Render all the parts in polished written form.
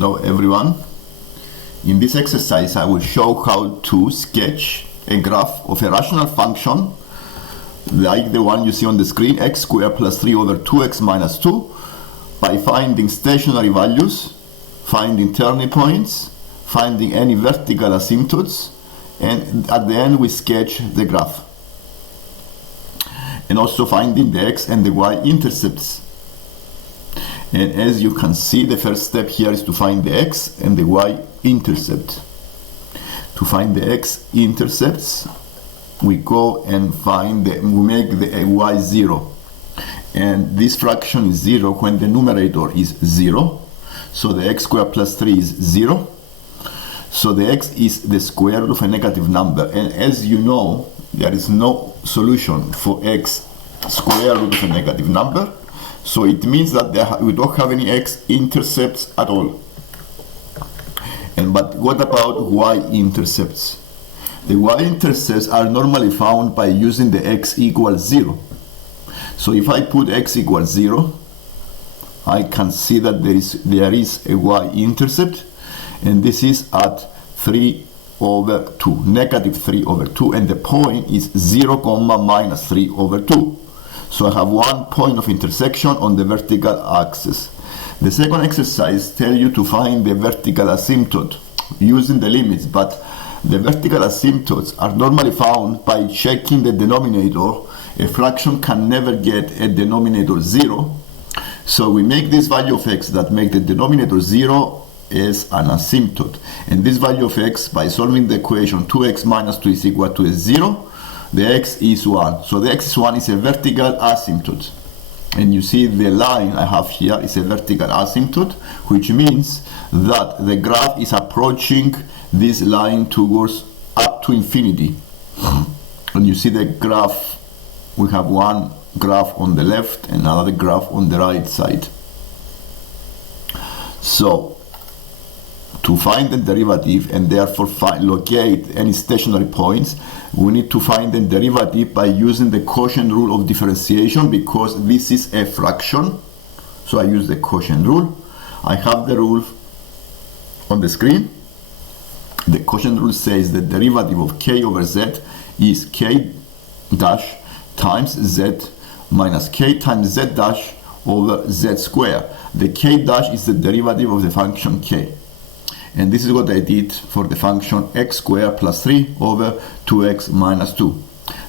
Hello everyone. In this exercise I will show how to sketch a graph of a rational function like the one you see on the screen, x squared plus 3 over 2x minus 2, by finding stationary values, finding turning points, finding any vertical asymptotes, and at the end we sketch the graph. And also finding the x and the y intercepts. And as you can see, the first step here is to find the x and the y intercept. To find the x intercepts, we go and we make the y 0. And this fraction is 0 when the numerator is 0. So the x squared plus 3 is 0. So the x is the square root of a negative number. And as you know, there is no solution for x square root of a negative number. So it means that we don't have any x-intercepts at all. But what about y-intercepts? The y-intercepts are normally found by using the x equals 0. So if I put x equals 0, I can see that there is a y-intercept, and this is at 3 over 2, negative 3 over 2, and the point is 0, minus 3 over 2. So I have one point of intersection on the vertical axis. The second exercise tells you to find the vertical asymptote using the limits, but the vertical asymptotes are normally found by checking the denominator. A fraction can never get a denominator 0. So we make this value of x that make the denominator 0 as an asymptote. And this value of x, by solving the equation 2x minus 2 is equal to 0, the x is 1. So the x is 1 is a vertical asymptote. And you see the line I have here is a vertical asymptote, which means that the graph is approaching this line towards up to infinity. And you see the graph, we have one graph on the left and another graph on the right side. So to find the derivative and therefore locate any stationary points, we need to find the derivative by using the quotient rule of differentiation, because this is a fraction. So I use the quotient rule. I have the rule on the screen. The quotient rule says the derivative of k over z is k dash times z minus k times z dash over z squared. The k dash is the derivative of the function k. And this is what I did for the function x squared plus 3 over 2x minus 2.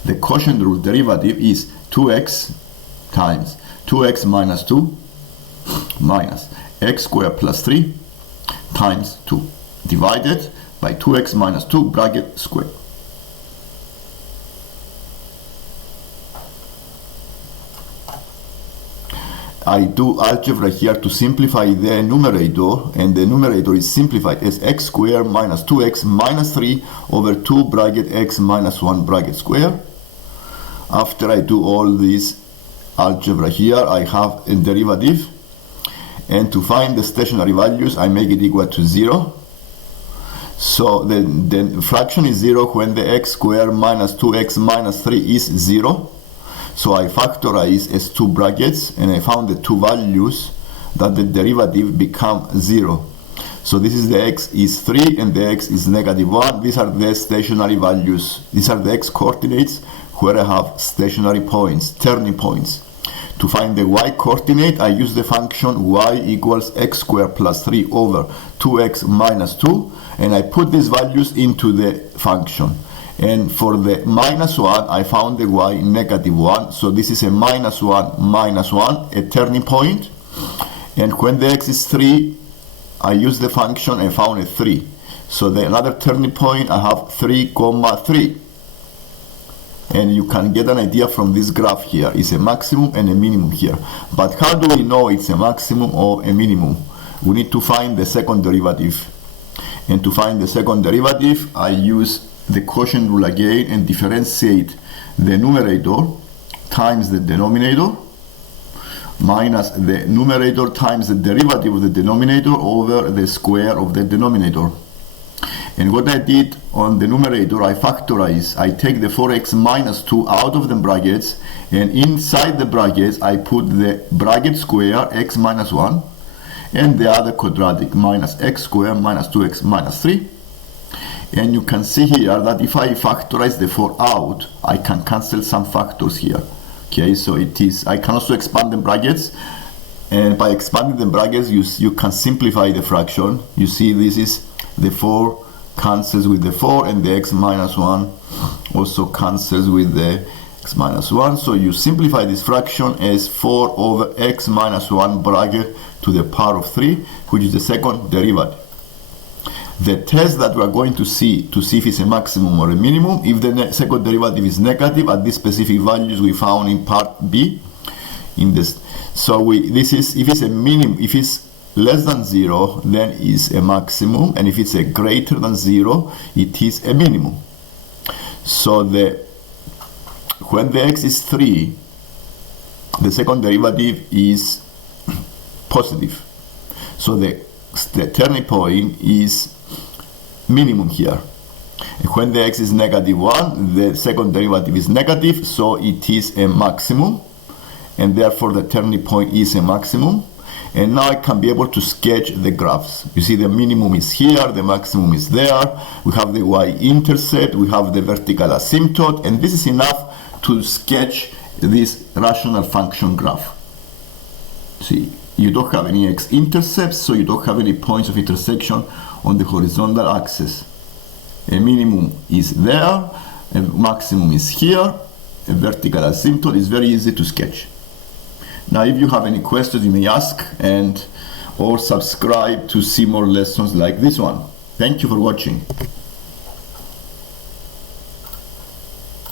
The quotient rule derivative is 2x times 2x minus 2 minus x squared plus 3 times 2 divided by 2x minus 2 bracket square. I do algebra here to simplify the numerator, and the numerator is simplified as x squared minus 2x minus 3 over 2 bracket x minus 1 bracket square. After I do all this algebra here, I have a derivative, and to find the stationary values I make it equal to 0. So the fraction is 0 when the x squared minus 2x minus 3 is 0. So I factorize as two brackets, and I found the two values that the derivative become 0. So this is the x is 3 and the x is negative 1. These are the stationary values. These are the x coordinates where I have stationary points, turning points. To find the y coordinate, I use the function y equals x squared plus 3 over 2x minus 2, and I put these values into the function. And for the minus 1, I found the y negative 1. So this is a minus 1, a turning point. And when the x is 3, I use the function and found a 3. So another turning point, I have 3, 3. And you can get an idea from this graph here. It's a maximum and a minimum here. But how do we know it's a maximum or a minimum? We need to find the second derivative. And to find the second derivative, I use the quotient rule again and differentiate the numerator times the denominator minus the numerator times the derivative of the denominator over the square of the denominator. And what I did on the numerator, I factorize. I take the 4x minus 2 out of the brackets, and inside the brackets I put the bracket square x minus 1, and the other quadratic minus x squared minus 2x minus 3. And you can see here that if I factorize the 4 out, I can cancel some factors here. Okay, so I can also expand the brackets, and by expanding the brackets you can simplify the fraction. You see this is the 4 cancels with the 4, and the x minus 1 also cancels with the x minus 1. So you simplify this fraction as 4 over x minus 1 bracket to the power of 3, which is the second derivative. The test that we are going to see if it's a maximum or a minimum, if the second derivative is negative at these specific values we found in part B. In this, so this is if it's a minimum, if it's less than 0, then it's a maximum, and if it's a greater than 0, it is a minimum. So when the x is 3, the second derivative is positive. So the turning point is minimum here. And when the x is negative 1, the second derivative is negative, so it is a maximum, and therefore the turning point is a maximum. And now I can be able to sketch the graphs. You see the minimum is here, the maximum is there, we have the y-intercept, we have the vertical asymptote, and this is enough to sketch this rational function graph. See, you don't have any x-intercepts, so you don't have any points of intersection on the horizontal axis. A minimum is there, a maximum is here, a vertical asymptote is very easy to sketch. Now, if you have any questions, you may ask, or subscribe to see more lessons like this one. Thank you for watching.